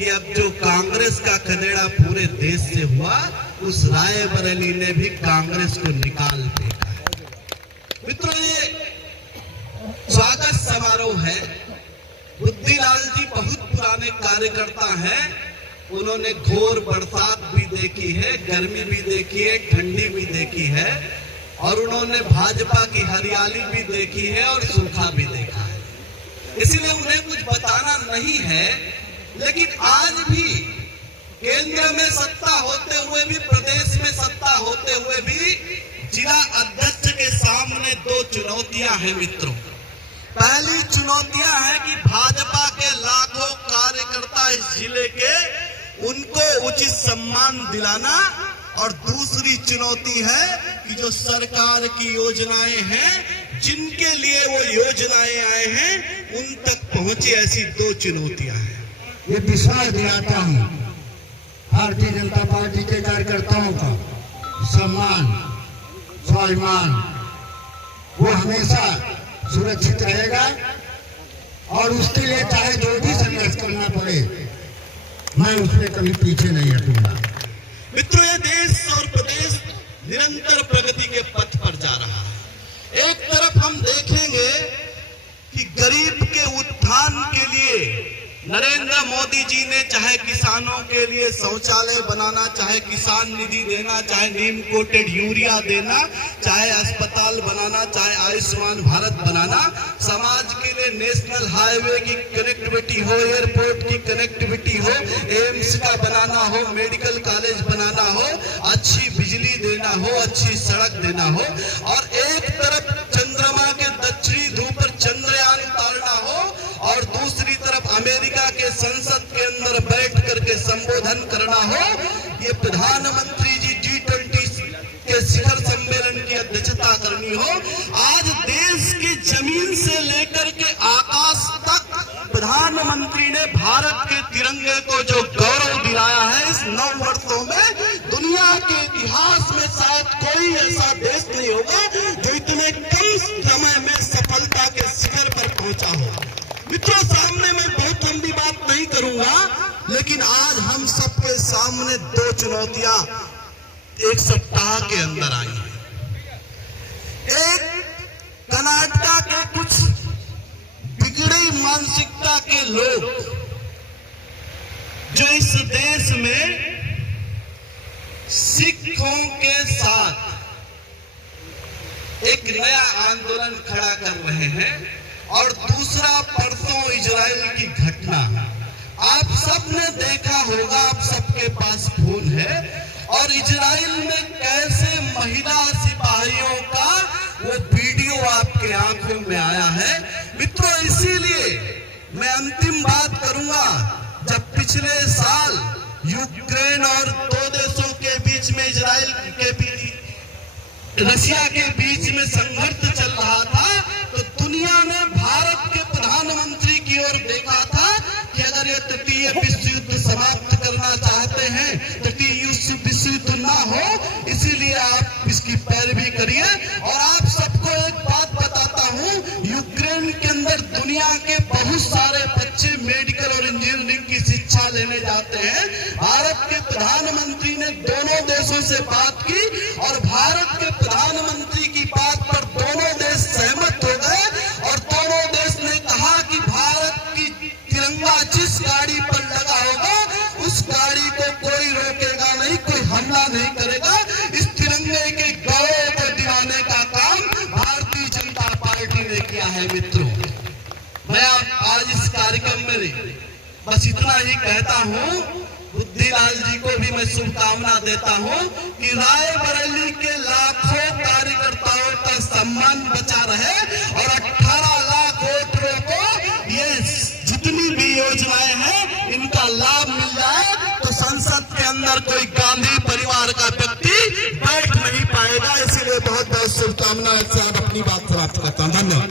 कि अब जो कांग्रेस का खदेड़ा पूरे देश से हुआ, उस रायबरेली ने भी कांग्रेस को निकाल फेंका। मित्रों, ये स्वागत समारोह है। बुद्धिलाल जी बहुत पुराने कार्यकर्ता हैं। उन्होंने घोर बरसात भी देखी है, गर्मी भी देखी है, ठंडी भी देखी है, और उन्होंने भाजपा की हरियाली भी देखी है और सूखा भी देखा है। इसलिए उन्हें कुछ बताना नहीं है। लेकिन आज भी केंद्र में सत्ता होते हुए भी, प्रदेश में सत्ता होते हुए भी जिला अध्यक्ष के सामने दो चुनौतियां हैं मित्रों। पहली चुनौतियां है कि भाजपा के लाखों कार्यकर्ता इस जिले के, उनको उचित सम्मान दिलाना, और दूसरी चुनौती है कि जो सरकार की योजनाएं हैं, जिनके लिए वो योजनाएं आए हैं, उन तक पहुंचे। ऐसी दो चुनौतियां हैं। ये विश्वास दिलाता हूं भारतीय जनता पार्टी के कार्यकर्ताओं का सम्मान, स्वाभिमान वो हमेशा सुरक्षित रहेगा, और उसके लिए चाहे जो भी संघर्ष करना पड़े, मैं उसमें कभी पीछे नहीं हटूंगा। मित्रों, ये देश और प्रदेश निरंतर प्रगति के पथ पर जा रहा है। एक तरफ हम देखेंगे कि गरीब के उत्थान के लिए नरेंद्र मोदी जी ने चाहे किसानों के लिए शौचालय बनाना, चाहे किसान निधि देना, चाहे नीम कोटेड यूरिया देना, चाहे अस्पताल बनाना, चाहे आयुष्मान भारत बनाना, समाज के लिए नेशनल हाईवे की कनेक्टिविटी हो, एयरपोर्ट की कनेक्टिविटी हो, एम्स का बनाना हो, मेडिकल कॉलेज बनाना हो, अच्छी बिजली देना हो, अच्छी सड़क देना हो, और एक तरफ चंद्रमा के दक्षिणी ध्रुव पर चंद्रयान उतारना हो, और दूसरी तरफ अमेरिका के संसद के अंदर बैठ करके संबोधन करना हो। ये प्रधानमंत्री जी G20 के शिखर सम्मेलन की अध्यक्षता करनी हो। आज देश की जमीन से लेकर के आकाश तक प्रधानमंत्री ने भारत के तिरंगे को जो गौरव दिलाया है, इस 9 वर्षों में दुनिया के इतिहास में शायद कोई ऐसा देश नहीं होगा जो इतने कम समय में सफलता के शिखर पर पहुंचा हो। मित्रों, सामने मैं बहुत लंबी बात नहीं करूंगा, लेकिन आज हम सबके सामने दो चुनौतियां एक सप्ताह के अंदर आई हैं। एक, कर्नाटक के कुछ बिगड़ी मानसिकता के लोग जो इस देश में सिखों के साथ एक नया आंदोलन खड़ा कर रहे हैं, और दूसरा परसों इजराइल की घटना। आप सबने देखा होगा, आप सबके पास फोन है, और इजराइल में कैसे महिला सिपाहियों का वो वीडियो आपके आंखों में आया है। मित्रों, इसीलिए मैं अंतिम बात करूंगा। जब पिछले साल यूक्रेन और दो देशों के बीच में, इजराइल के बीच, रशिया के बीच में संघर्ष चल रहा था, तो दुनिया ने भारत के प्रधानमंत्री की ओर देखा था कि अगर ये तृतीय विश्व युद्ध समाप्त करना चाहते हैं, तृतीय विश्व युद्ध ना हो, इसीलिए आप इसकी पैरवी करिए। और आप सबको एक बात बताता हूं, यूक्रेन के अंदर दुनिया के बहुत सारे बच्चे मेडिकल और इंजीनियरिंग की शिक्षा लेने जाते हैं। भारत के प्रधानमंत्री ने दोनों देशों से बात की, और भारत के प्रधानमंत्री की बात पर दोनों देश सहमत हो गए, और दोनों देश ने कहा कि भारत की तिरंगा जिस गाड़ी पर लगा होगा, उस गाड़ी को कोई रोकेगा नहीं, कोई हमला नहीं करेगा। इस तिरंगे के गौरव को दिलाने का काम भारतीय जनता पार्टी ने किया है। मित्रों, मैं आज इस कार्यक्रम में बस इतना ही कहता हूं, बुद्धिलाल जी को भी मैं शुभकामना देता हूं कि रायबरेली के लाखों कार्यकर्ताओं का सम्मान बचा रहे, और 18 लाख वोटरों को ये जितनी भी योजनाएं हैं, इनका लाभ मिल जाए, तो संसद के अंदर कोई गांधी परिवार का व्यक्ति बैठ नहीं पाएगा। इसीलिए बहुत बहुत शुभकामनाएं से अपनी बात समाप्त करता हूं। धन्यवाद।